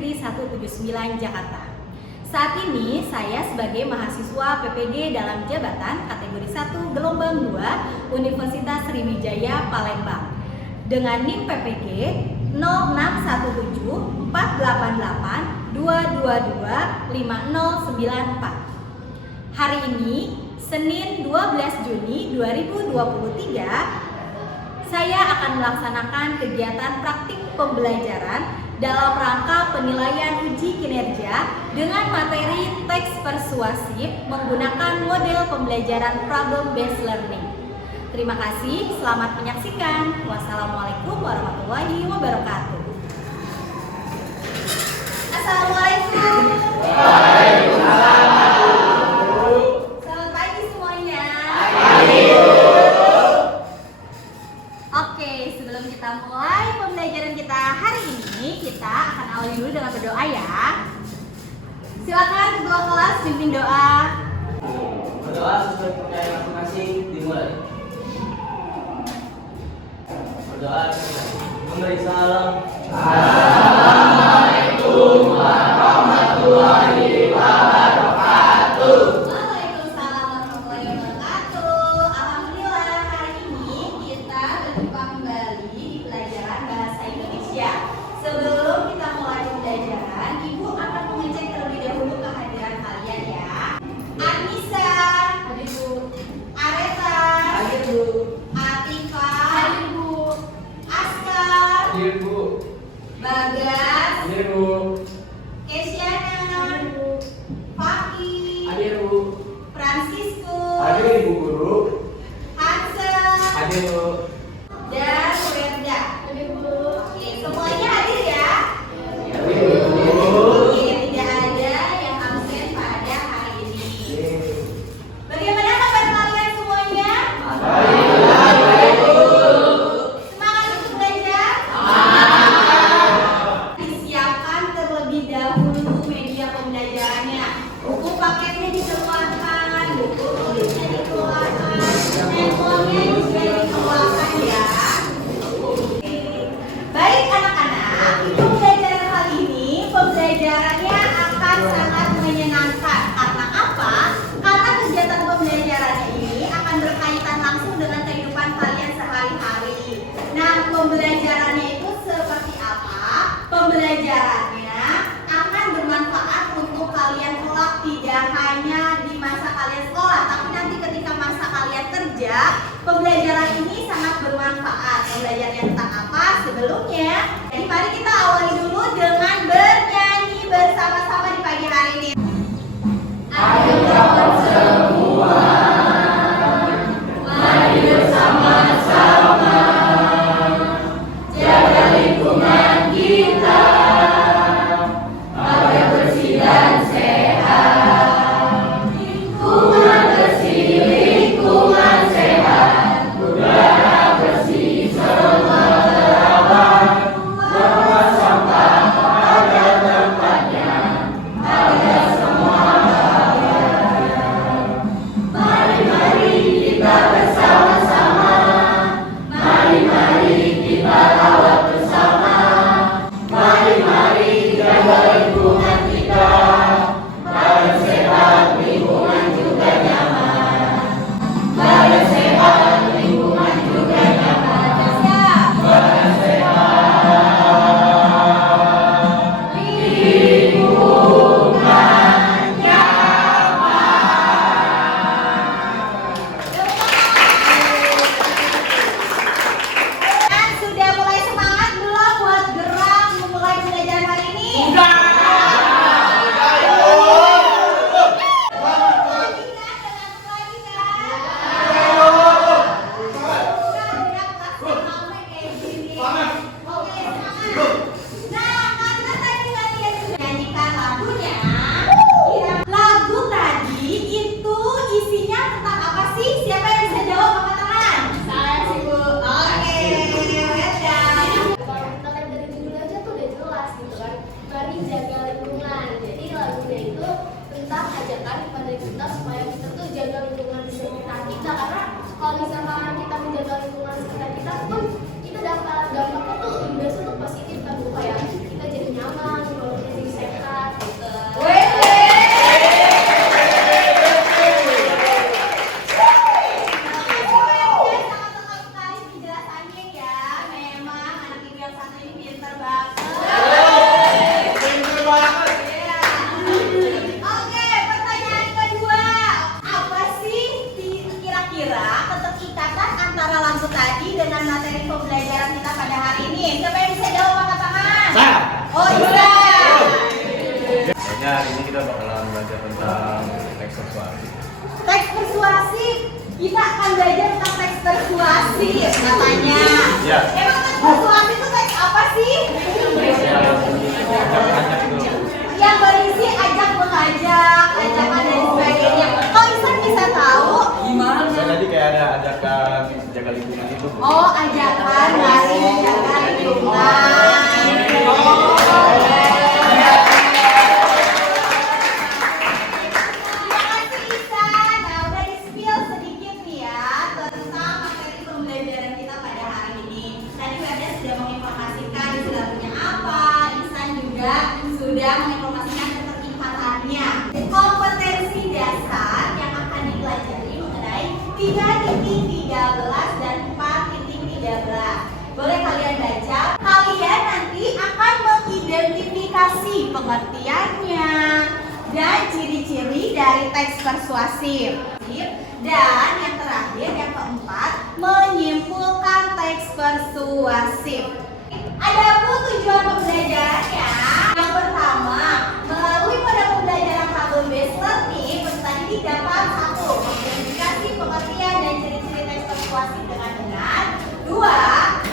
Negeri 179 Jakarta. Saat ini saya sebagai mahasiswa PPG dalam jabatan kategori 1 gelombang 2 Universitas Sriwijaya Palembang dengan NIM PPG 0617 488 222 5094. Hari ini Senin 12 Juni 2023 saya akan melaksanakan kegiatan praktik pembelajaran dalam rangka penilaian uji kinerja dengan materi teks persuasif menggunakan model pembelajaran problem based learning. Terima kasih, selamat menyaksikan. Wassalamualaikum warahmatullahi wabarakatuh. Assalamualaikum. Waalaikumsalam. Selamat pagi semuanya. Oke, sebelum kita mulai pembelajaran kita hari ini, kita akan awali dulu dengan berdoa ya. Silakan ketua kelas pimpin doa. Berdoa sesuai kepercayaan masing-masing, dimulai. Berdoa memberi salam. Assalamualaikum warahmatullahi wabarakatuh. Waalaikumsalam warahmatullahi wabarakatuh. Alhamdulillah, hari ini kita berjumpa kembali di pelajaran bahasa Indonesia. Sebelum kita mulai pembelajaran, Ibu akan mengecek terlebih dahulu kehadiran kalian ya. Anissa, hadir Bu. Areta, Hadir Bu. Atika, hadir Bu. Askar, Hadir Bu. Bagas, Hadir Bu. Kesyana, Faki, Hadir Bu. Francisco, Hadir Ibu Guru. Hansel, Hadir Bu. dan Werda. Hadir Bu. Oke, semuanya hadir ya. Hadir Bu. Oke, tidak ada yang absen pada hari ini. Bagaimana kabar kalian semuanya? Semangat untuk belajar? Disiapkan terlebih dahulu media pembelajarannya. Buku paketnya dikeluarkan, buku tulisnya dikeluarkan, handphonenya juga dikeluarkan ya. Oke. Baik anak-anak, pembelajaran kali ini pembelajarannya akan sangat menyenangkan. Karena apa? Karena kegiatan pembelajarannya ini akan berkaitan langsung dengan kehidupan kalian sehari-hari. Nah, pembelajarannya itu seperti apa? Pembelajarannya akan bermanfaat untuk kalian kelak, tidak hanya di masa kalian sekolah, tapi nanti ketika masa kalian kerja, pembelajaran ini sangat bermanfaat. Pembelajarannya tentang apa? Sebelumnya, jadi mari kita awali dulu dengan bernyanyi bersama-sama di pagi hari ini. Ayo kawan semua, mari bersama-sama jaga lingkungan kita agar bersih dan sehat. Lingkungan bersih, lingkungan sehat, udara bersih semua terawat. Buang sampah pada tempatnya agar semua bahagia. Mari-mari kita bersama-sama, mari-mari kita rawat bersama, mari-mari jaga lingkungan kita agar sehat, lingkungan juga nyaman. Badan sehat, lingkungan juga nyaman. Badan sehat, lingkungan nyaman. Dan sudah mulai semangat belum buat gerak memulai pembelajaran hari ini? Lagu tadi itu isinya tentang apa sih? Siapa yang bisa jawab angkat tangan? Saya sih Bu. Oke, Weda. Kalau kita lihat dari judul aja tuh udah jelas gitu kan. Mari jaga lingkungan. Jadi lagunya itu tentang ajakan kepada kita supaya kita tuh jaga lingkungan di sekitar kita, karena kalau misalkan kita menjaga lingkungan sekitar kita pun kita dapat dampaknya tuh imbasnya tuh positif kan, Bu, kayak kita jadi nyaman, kalau kita hari ini kita bakalan belajar tentang teks persuasif. Teks persuasif. Kita akan belajar tentang teks persuasif katanya. Ya. Emang teks persuasif itu teks apa sih? Yang berisi ajak mengajak, ajakan dan sebagainya. Kok Isan bisa tahu? Gimana? Saya tadi kayak ada ajakan jaga lingkungan itu. Oh, ajakan dari menjaga lingkungan. Terima kasih Isan. Nah, udah di-spill sedikit nih ya tentang materi pembelajaran kita pada hari ini. Tadi Wenda sudah menginformasikan istilahnya apa, Isan juga sudah menginformasikan keterikatannya. Kompetensi dasar yang akan dipelajari mengenai 3.13 dan 4.13. Boleh kalian baca. Kalian nanti akan mengidentifikasi pengertiannya dan ciri-ciri dari teks persuasif. Dan yang terakhir, yang keempat, menyimpulkan teks persuasif. Adapun tujuan pembelajarannya, yang pertama, melalui pada pembelajaran problem-based learning, peserta didik dapat 1. Mengidentifikasi pengertian dan ciri-ciri teks persuasif dengan benar. 2.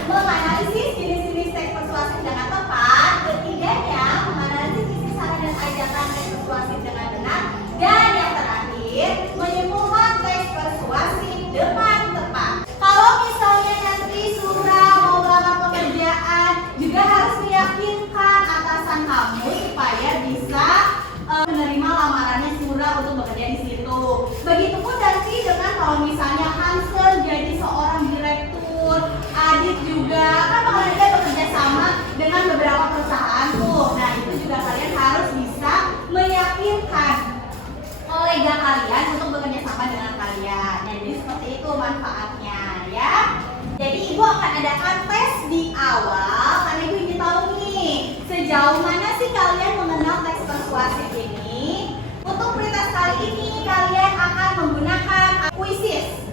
Menganalisis jenis-jenis teks persuasif dengan tepat. Ketiganya, menganalisis isi saran dan ajakan teks persuasif dengan benar. Dan yang terakhir, menyimpulkan teks persuasif dengan tepat. Kalau misalnya nanti Surah mau melamar pekerjaan, juga harus meyakinkan atasan kamu supaya bisa menerima lamarannya Surah untuk bekerja di situ. Begitupun nanti dengan kalau misalnya Hansel jadi seorang direktur, Adit juga kan bakalan dia bekerja sama dengan beberapa perusahaan tuh. Nah itu juga kalian harus bisa meyakinkan kolega kalian untuk bekerja sama dengan kalian. Nah, jadi seperti itu manfaatnya ya. Jadi ibu akan adakan tes di awal karena ibu ingin tahu nih sejauh mana sih kalian mengenal teks persuasif ini. Untuk pretest kali ini kalian akan menggunakan quizzes.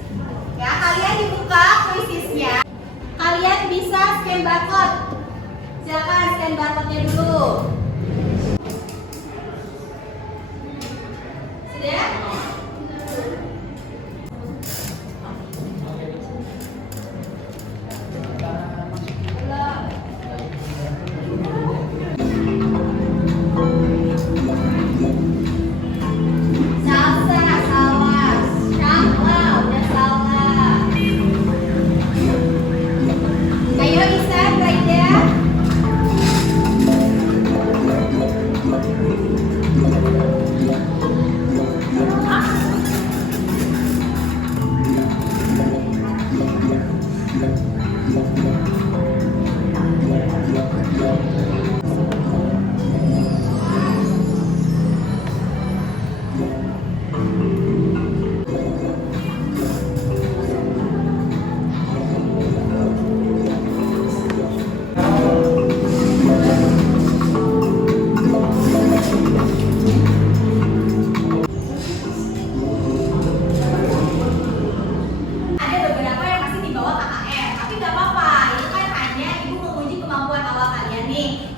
Ya, kalian dibuka quizesnya. Kalian bisa scan barcode. Silakan scan barcode-nya dulu. Sudah? Ayo Isan, right there.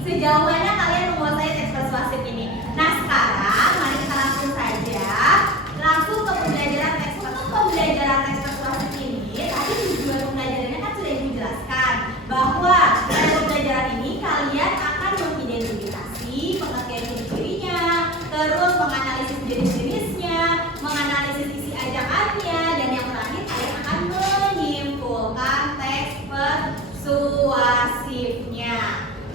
Sejauh mana kalian menguasai teks persuasif ini? Nah sekarang mari kita langsung saja langsung ke pembelajaran teks. Untuk pembelajaran teks persuasif ini tadi tujuan pembelajarannya kan sudah ibu jelaskan bahwa pada pembelajaran ini kalian akan mengidentifikasi pengertian ciri-cirinya, terus menganalisis jenis-jenisnya, menganalisis isi ajakannya, dan yang terakhir kalian akan menyimpulkan teks persuasifnya.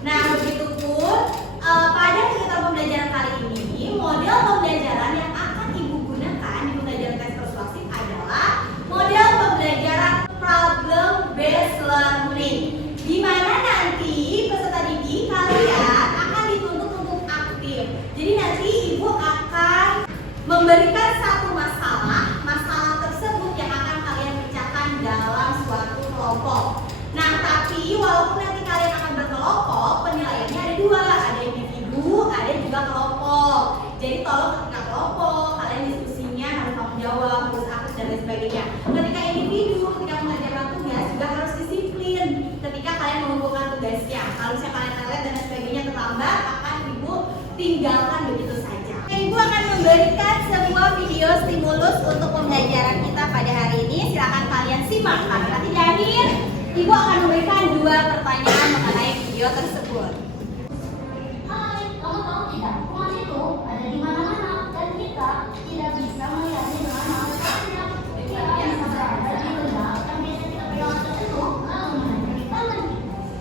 Nah, begitupun pada kegiatan pembelajaran kali ini, model pembelajaran yang akan ibu gunakan di pembelajaran teks persuasif adalah model pembelajaran problem based learning, di mana nanti peserta didik kalian akan dituntut untuk aktif. Jadi nanti ibu akan memberikan satu masalah tersebut yang akan kalian pecahkan dalam suatu kelompok. Nah, tapi walaupun nanti kalian akan berkelompok, penilaiannya ada dua, ada individu, ada juga kelompok. Jadi tolong ketika kelompok, kalian diskusinya harus tanggung jawab, harus aktif dan lain sebagainya. Ketika individu, ketika mengerjakan tugas juga harus disiplin. Ketika kalian mengumpulkan tugasnya, kalau misalnya kalian telat dan lain sebagainya terlambat, akan ibu tinggalkan begitu saja. Ibu akan memberikan sebuah video stimulus untuk pembelajaran kita pada hari ini. Silakan kalian simak. Karena di akhir, Ibu akan memberikan 2 pertanyaan mengenai video tersebut. Hai, kamu tahu tidak? Uang itu ada di mana-mana dan kita tidak bisa melihatnya dengan mata telanjang. Dia bisa berada di benda yang biasa kita pegang tertentu, lalu menarik tangan.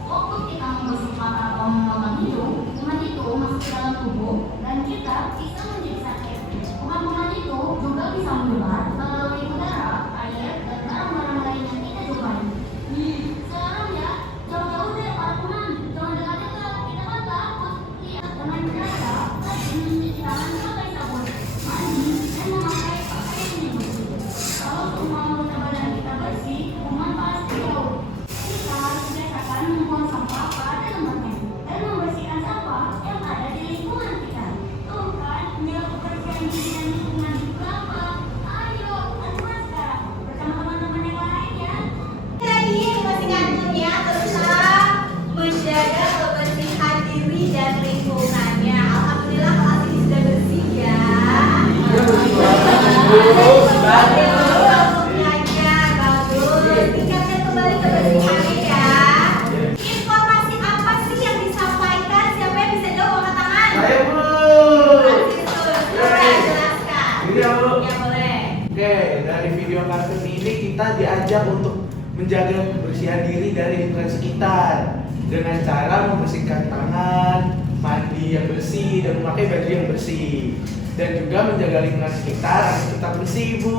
Waktu kita membersihkan atau memotong hidung, kuman itu masuk ke dalam tubuh dan kita bisa menjadi sakit. Kuman-kuman itu juga bisa menyebar melalui udara, air, dan barang-barang lain yang kita jumpai. Sekarang ya, jauh-jauh dari para kuman, jangan dekat-dekat, kita kan takut. Lihat dengan cara rajin mencuci tangan pakai sabun, mandi, dan memakai pakaian yang bersih. Kalau semua anggota badan kita bersih, kuman pasti jauh. Kita harus biasakan membuang sampah pada tempatnya dan membersihkan sampah yang ada di lingkungan kita. Tuh kan, menjaga kebersihan diri dan lingkungan itu gampang. Ayo, lakukan sekarang bersama teman-teman yang lain ya. Tadi masih kantornya tentang menjaga kebersihan diri dan lingkungannya. Alhamdulillah kelas ini sudah bersih ya. Kelompoknya bagus. Tingkatkan kembali kebersihannya ya. Informasi apa sih yang disampaikan? Siapa yang bisa jawab angkat tangan? Ayo Bu. Coba jelaskan. Iya Bu. Ya boleh. Oke, dari video kartun ini kita diajak untuk menjaga kebersihan diri dari lingkungan sekitar dengan cara membersihkan tangan, mandi yang bersih, dan memakai baju yang bersih, dan juga menjaga lingkungan sekitar agar tetap bersih, Bu.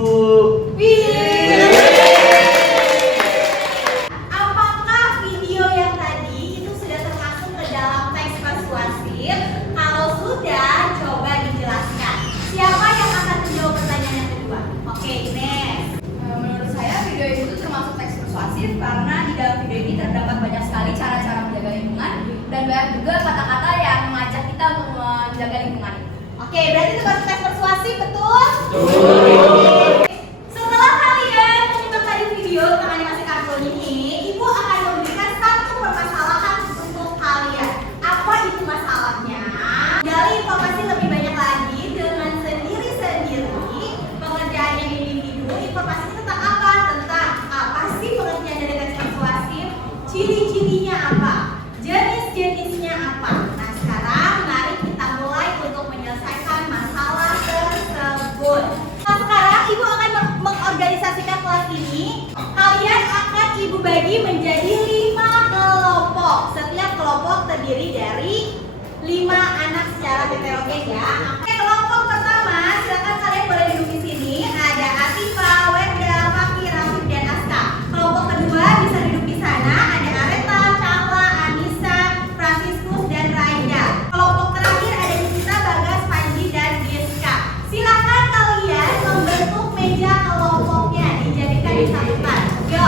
Apakah video yang tadi itu sudah termasuk ke dalam teks persuasif? Kalau sudah, coba dijelaskan. Siapa yang akan menjawab pertanyaan yang kedua? Oke, Ines. Menurut saya video itu termasuk teks persuasif karena di dalam video ini terdapat banyak sekali cara-cara menjaga lingkungan dan banyak juga kata-kata yang mengajak kita untuk menjaga lingkungan. Oke, berarti itu masuk teks persuasif, betul? Betul. Setelah kalian menyimak tadi video tentang animasi kartun ini, Ibu akan memberikan satu permasalahan untuk kalian. Apa itu masalahnya? Gali informasi lebih banyak lagi dengan sendiri-sendiri. Pengerjaan yang individu, informasi tentang apa? Tentang apa sih pengertian dari teks persuasif? Ciri-cirinya apa? Jenis-jenisnya apa? Nah sekarang mari kita mulai untuk menyelesaikan masalah tersebut. Nah sekarang Ibu akan mengorganisasikan kelas ini. Kalian akan Ibu bagi menjadi 5 kelompok. Setiap kelompok terdiri dari 5 anak secara heterogen ya. Oke, kelompok pertama, silakan kalian boleh duduk di sini. Ada Atifa, Werda, Fakir, Rafiq, dan Aska. Kelompok kedua bisa duduk di sana. Ada Areta, Cakla, Anissa, Franciscus, dan Raida. Kelompok terakhir ada Nikita, Bagas, Panji, dan Giska. Silakan kalian membentuk meja kelompoknya, dijadikan disatukan. Yo.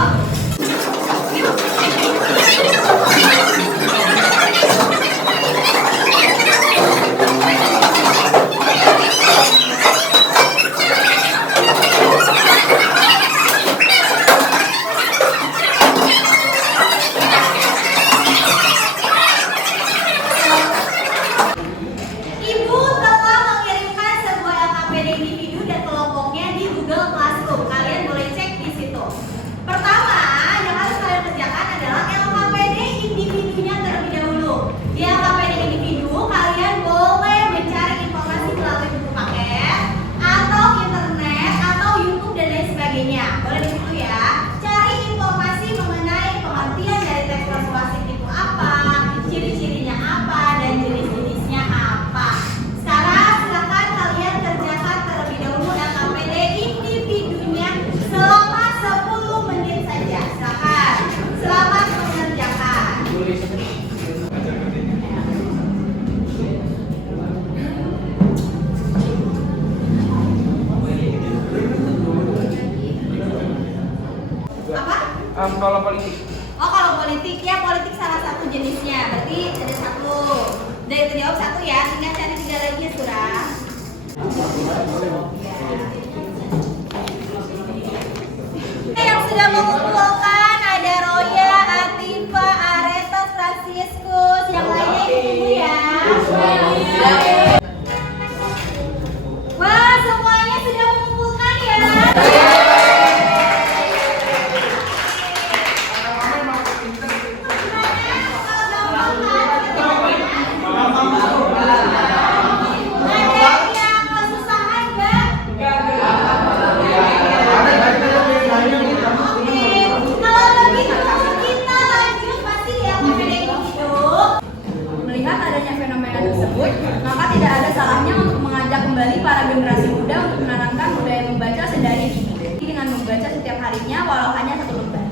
Maka tidak ada salahnya untuk mengajak kembali para generasi muda untuk menanamkan budaya membaca sedari dini dengan membaca setiap harinya walau hanya satu lembar.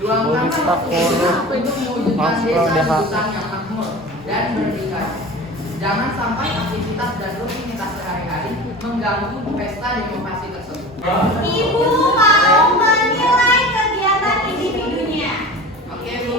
Juangkan untuk mewujudkan desa hutan yang makmur dan berdikari. Jangan sampai aktivitas dan rutinitas sehari-hari mengganggu pesta demokrasi tersebut. Ibu mau menilai kegiatan individunya. Oke, Bu.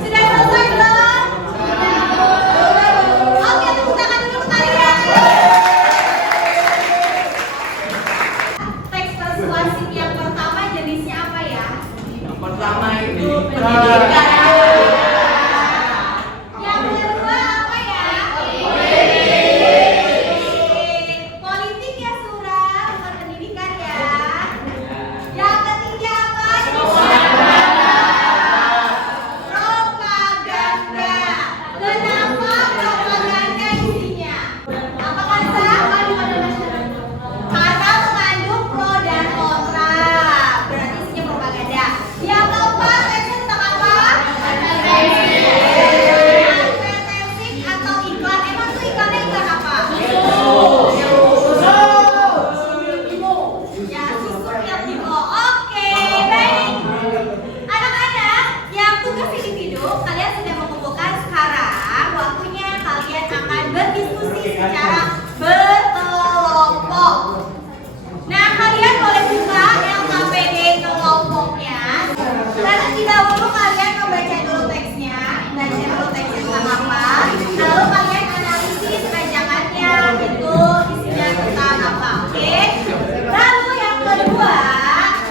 Sudah selesai belum? Oke, tepuk tangan dulu kalian. Teks persuasif yang pertama jenisnya apa ya? Yang pertama itu Pendidikan. Yang kedua apa ya? Politik ya Surah, bukan pendidikan ya. Yang ketiga apa? Propaganda. Kenapa propaganda isinya? Apa kata? Karena mengandung pro dan kontra. Berarti isinya propaganda. Yang keempat, teksnya tentang apa? Advertising atau iklan. Emang tuh iklannya iklan apa? Ya, susu yang Bimo. Oke, baik. Anak-anak, yang tugas individu kalian sudah mengumpulkan sekarang. Waktunya kalian akan berdiskusi secara berkelompok. Nah, kalian boleh buka LKPD kelompoknya. Terlebih dahulu kalian membaca dulu teksnya, baca dulu teksnya tentang apa. Lalu kalian analisis ajakannya, itu isinya tentang apa. Oke? Lalu yang kedua,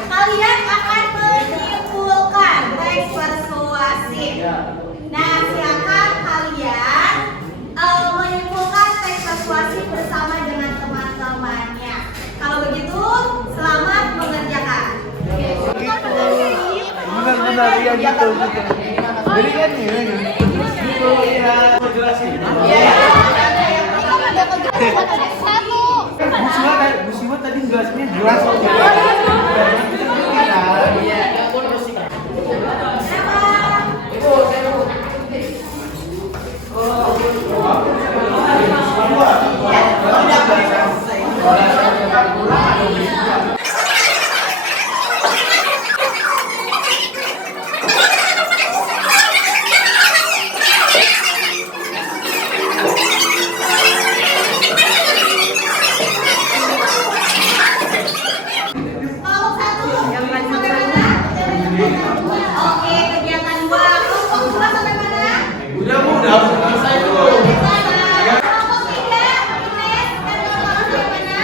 kalian akan menyimpulkan teks persuasif. Nah, silakan kalian menyimpulkan teks persuasif bersama dengan teman-temannya. Kalau begitu, selamat mengerjakan. benar-benar iya gitu. Jadi kan ini gitu ya mau jelasin. Musiwa tadi jelasinnya jelas kok. Iya. Kelompok satu sampai mana? Oke, kegiatan dua. Kelompok dua sampai mana? Udah selesai tuh. Kelompok tiga, Ines dan kawan-kawan sampai mana?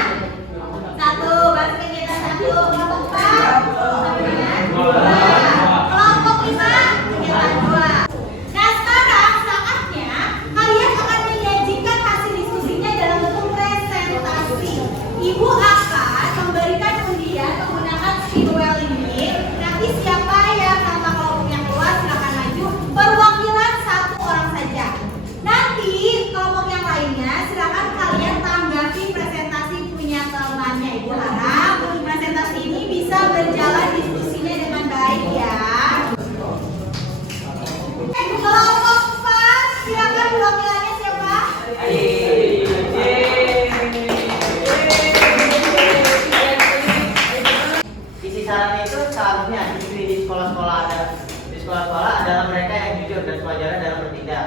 Satu, baru kegiatan satu. Kelompok empat sampai mana? Dua. Kelompok lima, kegiatan dua. Nah, sekarang saatnya kalian akan menyajikan hasil diskusinya dalam bentuk presentasi. Ibu akan memberikan undian menggunakan spidol ini. Nanti siapa yang nama kelompoknya keluar silakan maju. Perwakilan satu orang saja. Nanti kelompok yang lainnya silakan kalian tanggapi presentasi punya temannya. Ibu harap presentasi ini bisa berjalan diskusinya dengan baik ya. Kelompok 4 silakan perwakilannya siapa? Isi saran itu seharusnya di sekolah-sekolah adalah mereka yang jujur dan pelajaran dalam bertindak.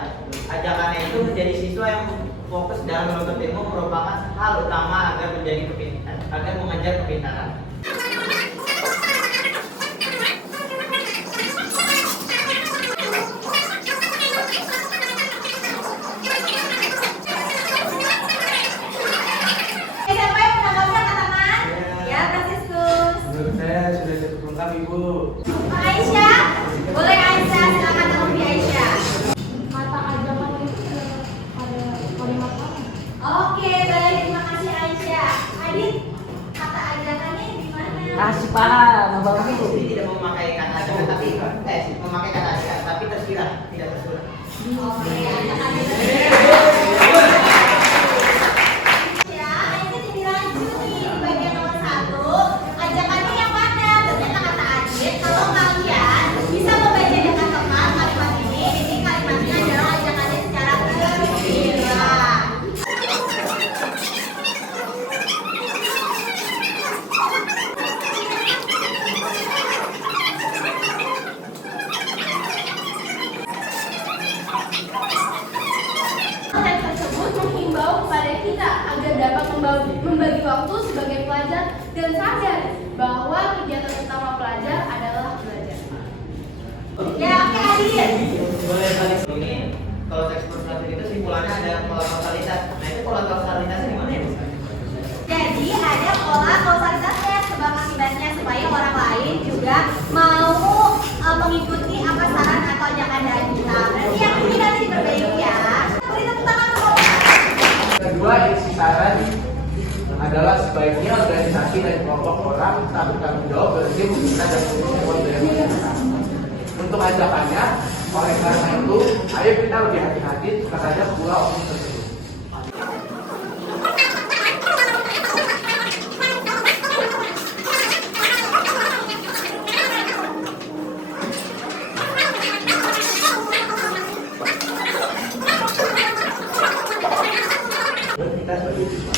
Ajakannya itu menjadi siswa yang fokus dalam menuntut ilmu merupakan hal utama agar mengejar kepintaran. Siapa yang menanggapi kata-kata? Ya, Franciscus. Ibu. Aisyah, boleh Aisyah, silakan temui Aisyah. Kata ajakan itu pada kalimat apa? Oke, baik, terima kasih Aisyah. Adit, kata ajakannya gimana? Kasih paham, Abang Kami Ibu. sendiri tidak memakai kata ajakan tapi memakai kata ajakan tapi tersirat, tidak tersurat. Oke, ajakannya ya, itu jadi lanjut nih di bagian nomor 1. Ajakannya yang mana? Ternyata kata Adit, kalau kalian bisa membaca dengan tepat kalimat ini kalimatnya adalah ajakannya secara tersirat. Teks tersebut menghimbau kepada kita agar dapat membagi waktu sebagai pelajar dan sadar bahwa kegiatan utama pelajar adalah belajar. Ya, oke Adit. Boleh balik ini kalau teks persuasif itu simpulannya ada pola kausalitas. Nah itu pola kausalitasnya gimana ya Bu? Jadi ada pola kausalitasnya sebab akibatnya supaya orang lain juga mau mengikuti apa saran atau ajakan dari kita. Berarti yang ini nanti diperbaiki ya. Beri tepuk tangan untuk Kedua, isi saran adalah sebaiknya organisasi dan kelompok orang tak bertanggung jawab berarti meminta dan merespon dari masyarakat. Untuk ajakannya, oleh karena itu, ayo kita lebih hati-hati terhadap pula opsi tersebut. Kita sebagai siswa.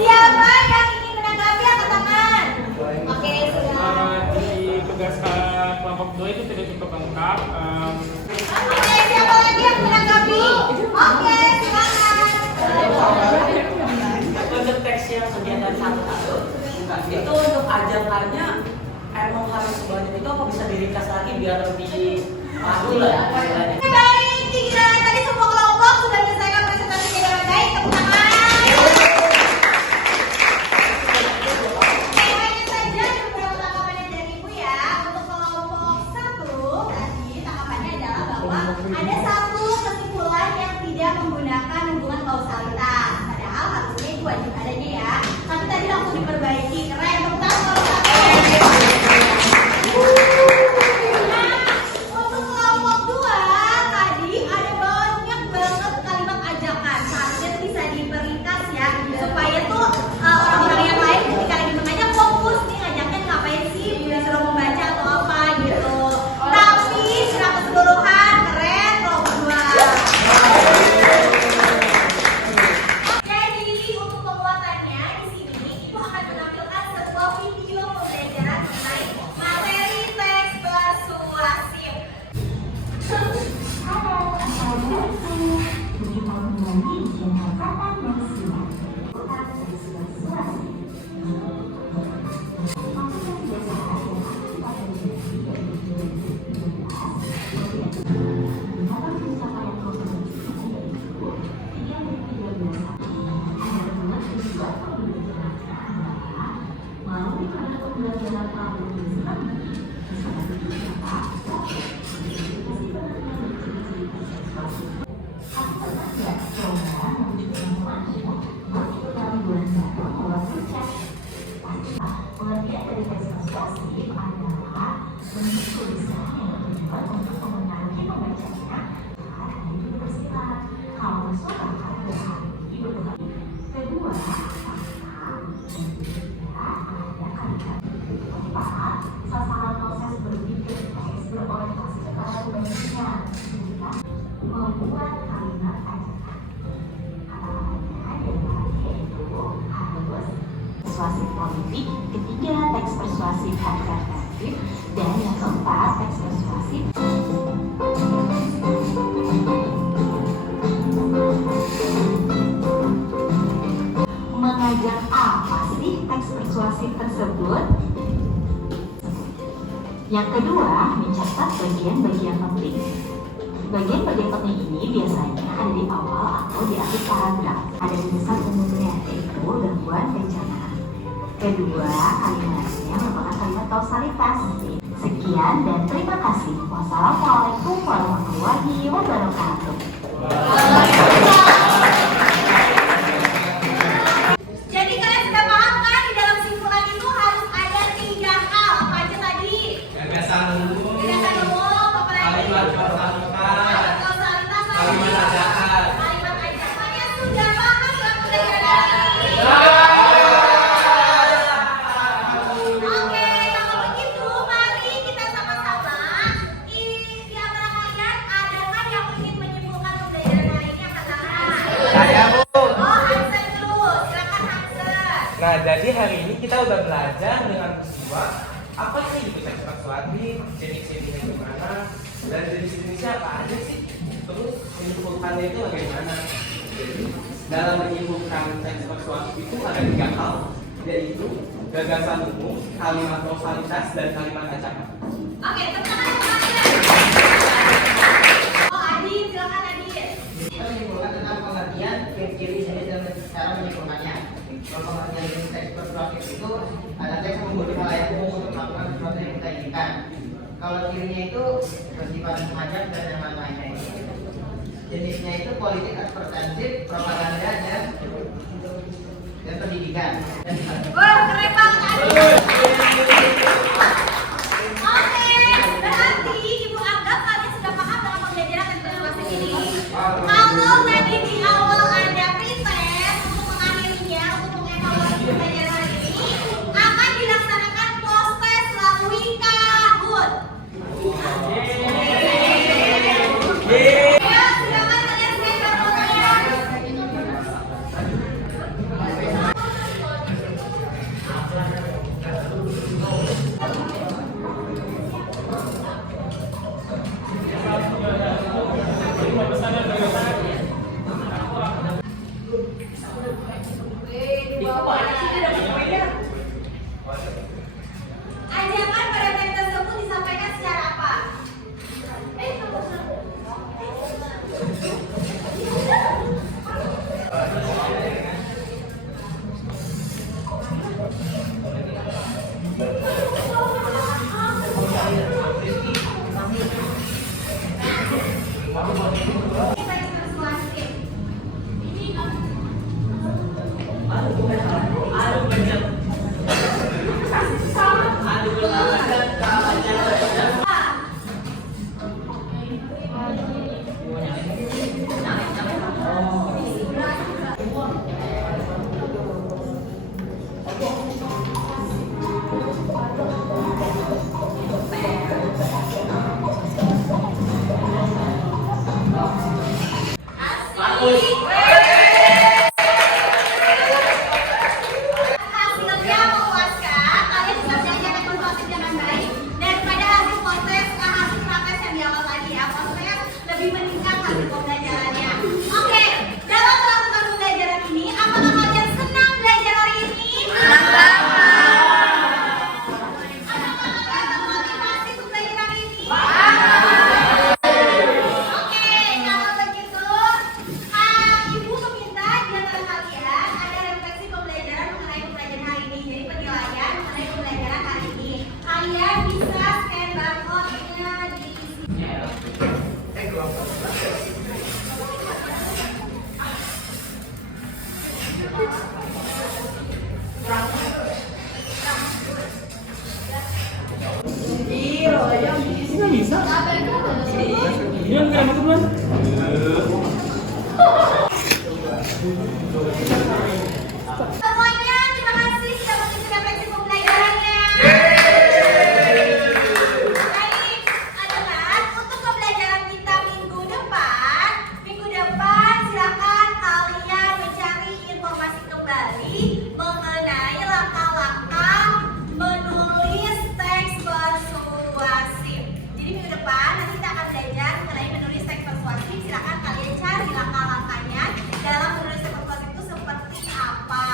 Siapa yang ingin menanggapi angkat tangan? Oke, sudah. Ditugaskan kelompok 2 itu tidak cukup lengkap. Oke, siapa lagi yang menanggapi? Oke, silakan. Untuk teks yang sekian 1-1 itu untuk ajakannya emang harus sebanyak itu apa bisa diringkas lagi biar lebih padu lah ya istilahnya. Baik, kira tadi semua kelompok sudah menyelesaikan presentasi dengan baik. Tepuk tangan. Hanya saja beberapa tanggapan dari Ibu ya. Untuk kelompok 1 tadi tanggapannya adalah bahwa ada satu kesimpulan yang tidak menggunakan hubungan kausalitas. Padahal harusnya itu wajib adanya ya. Tapi tadi langsung diperbaiki. Keren, tepuk tangan kalau satu. Nah, untuk kelompok 2 tadi ada banyak banget kalimat ajakan. Seharusnya tuh bisa diperingkas ya supaya tuh orang-orang yang lain ketika lagi mengajak fokus nih ngajaknya ngapain sih, disuruh membaca atau apa gitu. Tapi secara keseluruhan keren kelompok 2. Jadi untuk penguatannya di sini Ibu akan menampilkan sebuah video pembelajaran mengenai materi teks persuasif. Persuasif politik, ketiga teks persuasif alternatif, dan yang keempat teks persuasif. Mengajak apa sih teks persuasif tersebut? Yang kedua, mencatat bagian-bagian penting. Bagian-bagian penting ini biasanya ada di awal atau di akhir paragraf. Ada di dasar umumnya, yaitu gangguan pencernaan. Kedua, kalimatnya merupakan kalimat kausalitas. Sekian dan terima kasih. Wassalamualaikum warahmatullahi wabarakatuh. Jadi kalian sudah paham kan di dalam simpulan itu harus ada 3 hal. Apa aja tadi? Gagasan umum, Gagasan umum, apa lagi? kalimat kausalitas, Kausalitas lagi. kalimat ajakan. Kalimat ajakannya sudah paham belum pelajaran hari ini? Oke, kalau begitu mari kita sama-sama di antara kalian adakah yang ingin menyimpulkan pembelajaran hari ini angkat tangan? Saya, Bu. Oh, Hansen dulu, silakan Hansen. Nah, jadi hari ini kita udah belajar dengan peristiwa apa sih itu seks persuasif, jenis-jenisnya gimana, dan jenis-jenisnya apa aja sih, terus menyimpulkannya itu bagaimana. Jadi dalam menyimpulkan seks persuasif itu ada 3 hal, yaitu gagasan umum, kalimat kausalitas, dan kalimat ajakan. Oke, tepuk tangan semuanya. Oh, Adin, silakan Adin. Kita menyimpulkan tentang pengertian ciri-ciri jenis dan cara menyimpulkannya. Kalau pengertian jenis teks persuasif itu ada teks yang membuat halayak umum untuk melakukan sesuatu yang kita inginkan. Kalau cirinya itu bersifat mengajak dan yang lain-lainnya itu. Jenisnya itu politik advertensif, propaganda dan pendidikan. Wah, keren banget Adin. Oke, berarti Ibu anggap kalian sudah paham dalam pembelajaran teks persuasif ini. Kalau tadi di awal ada pretest untuk mengakhirinya, untuk mengevaluasi pembelajaran hari ini, akan dilaksanakan post-test melalui Kahoot. Ya, silakan kalian share fotonya. Ajakan pada teks tersebut disampaikan secara apa? Teks persuasif. Hasilnya memuaskan, kalian bisa belajar teks persuasif dengan baik daripada hasil praktek yang di awal tadi ya. Maksudnya lebih meningkat hasil pembelajarannya. Oke, dalam melakukan pembelajaran ini, apakah kalian senang belajar hari ini? Apakah kalian termotivasi untuk belajar hari ini? Oke, kalau begitu, Ibu meminta di antara kalian ada refleksi pembelajaran mengenai pembelajaran hari ini. Jadi penilaian mengenai pembelajaran hari ini. Kalian bisa scan barcode-nya di sini. Semuanya terima kasih sudah mengisi refleksi pembelajarannya. Baik, adalah untuk pembelajaran kita minggu depan silakan kalian mencari informasi kembali mengenai langkah-langkah menulis teks persuasif. Jadi minggu depan nanti kita akan belajar mengenai menulis teks persuasif. Silakan kalian cari langkah-langkahnya dalam menulis teks persuasif itu seperti apa.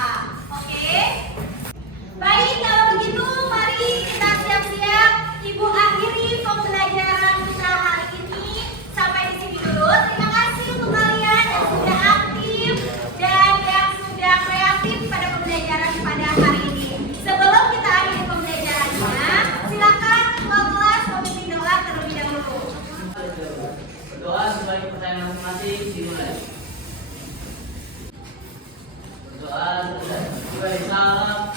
bagi pertanyaan masing-masing, dimulai. Soal salam.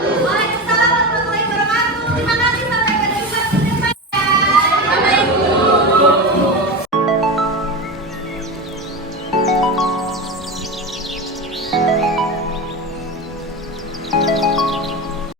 Waalaikumsalam warahmatullahi wabarakatuh. Terima kasih, sampai ketemu waktu depan ya. Assalamualaikum.